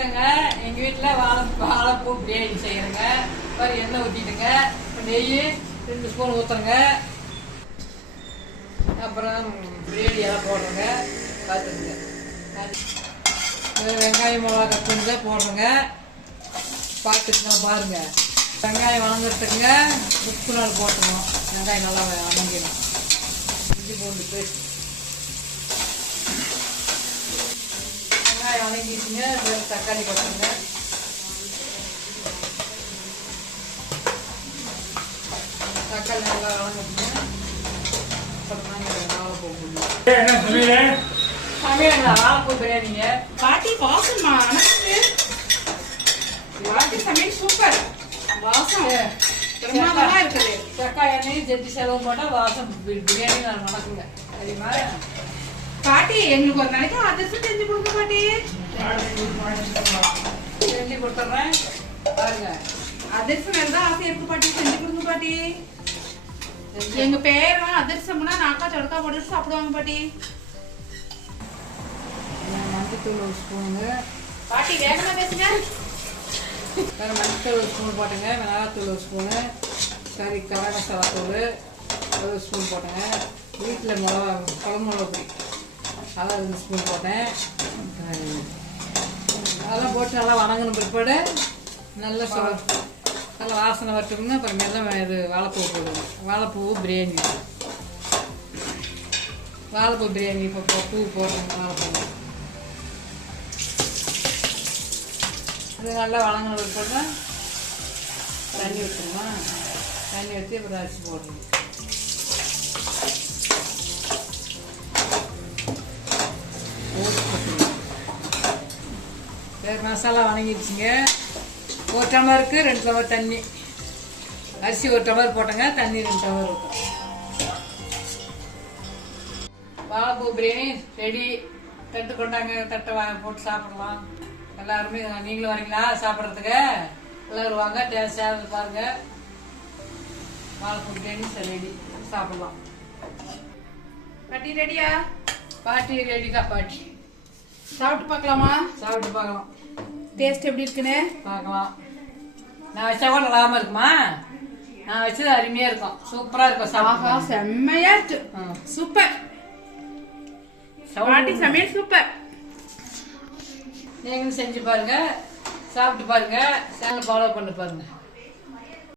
வணக்கங்க. எங்க வீட்டுல வாழை வாழைப்பூ பிரியாணி செய்யறேங்க பாரு எண்ணெய் ஊத்திட்டுங்க. இப்போ நெய் ரெண்டு ஸ்பூன் ஊத்துறங்க. அப்புறம் பிரியாணி எல்லாம் போடுறேங்க. பார்த்துருங்க வெங்காயம் மிளகா கட் பண்ணி தான் போடுறேங்க பாருங்க. வெங்காயம் வணங்குறதுக்குங்க உப்பு நாள் போட்டுருவோம் வெங்காயம் நல்லா வணங்கிடும் இஞ்சி பூண்டு பேஸ்ட். வெறும் தக்காளி போட்டுருங்க தக்காளி நல்லா பிரியாணிங்க பாட்டி வணக்கங்க பாட்டி சமையல் சூப்பர். வாசம் பிரமாதமா இருக்குது. சக்கா எண்ணெயும் செஞ்சு செலவு போட்டால் வாசம் பிரியாணி நான் வணக்குங்க தெரியுமா பாட்டி எங்களுக்கு ஒரு நாளைக்கு அதிர்ஷ்டம் செஞ்சு கொடுங்க பாட்டி. செஞ்சு கொடுத்துட்றேன் பாருங்க அதிர்சம் இருந்தா ஆசை இருக்கு பாட்டி செஞ்சு கொடுங்க பாட்டி செஞ்சு எங்க பேரும் அதிர்ஷ்டம்னா நாக்கா சொடக்கா போட்டு சாப்பிடுவாங்க பாட்டி. மஞ்சத்தூள் ஒரு ஸ்பூனுங்க பாட்டி வேகமா பேசுங்க. வேறு மஞ்சத்தூள் ஒரு ஸ்பூன் போட்டுங்க மிளகாத்தூள் ஒரு ஸ்பூனு சரி கரை மசாலா தூள் ஒரு ஸ்பூன் போட்டுங்க. வீட்டில் மிளகா குழம்பு மிளகா பொடி. அதை ரெண்டு ஸ்பூன் போட்டேன். அதெல்லாம் போட்டு நல்லா வணங்கணும் பிற்பாடு நல்லா சொல்ல நல்லா வாசனை வரட்டும்னா அப்புறம் மெல்ல இது வாழைப்பூ போடுவோம். வாழைப்பூ பிரியாணி. வாழைப்பூ பிரியாணி இப்போ பூ போடுறோம் வாழைப்பூ. இது நல்லா வணங்கின பிற்பாடு தண்ணி ஊற்றணுமா தண்ணி ஊற்றி அப்புறம் அரிசி போடணும் போட்டு போட்டுருங்க. சரி மசாலா வணங்கிடுச்சுங்க. ஒரு டம்ளருக்கு ரெண்டு டம்ளர் தண்ணி. அரிசி ஒரு டம்ளர் போட்டோங்க தண்ணி ரெண்டு டம்ளர் ஊற்றும் பாபு பிரியாணி ரெடி. தட்டு கொண்டாங்க தட்டை வா போட்டு சாப்பிடலாம். எல்லாருமே நீங்களும் வரீங்களா சாப்பிட்றதுக்கு? எல்லாரும் வாங்க டேஸ்டாக பாருங்க. வாழைப்பூ பிரியாணி ரெடி. சாப்பிடலாம். பாட்டி ரெடியா? பாட்டி ரெடி தான் பாட்டி. சாப்பிட்டு பார்க்கலாமா? சாப்பிட்டு பார்க்கலாம். டேஸ்ட் எப்படி இருக்குன்னு? பார்க்கலாம். நான் வச்சா கூட நல்லாம இருக்குமா? நான் வச்சது அருமையா இருக்கும். சூப்பரா இருக்கும் சாப்பிடலாம் செம்மையா இருக்கு. சூப்பர். சவுண்ட் பாட்டி சமையல் சூப்பர். நீங்களும் செஞ்சு பாருங்க. சாப்பிட்டு பாருங்க. சேனல் ஃபாலோ பண்ணி பாருங்க.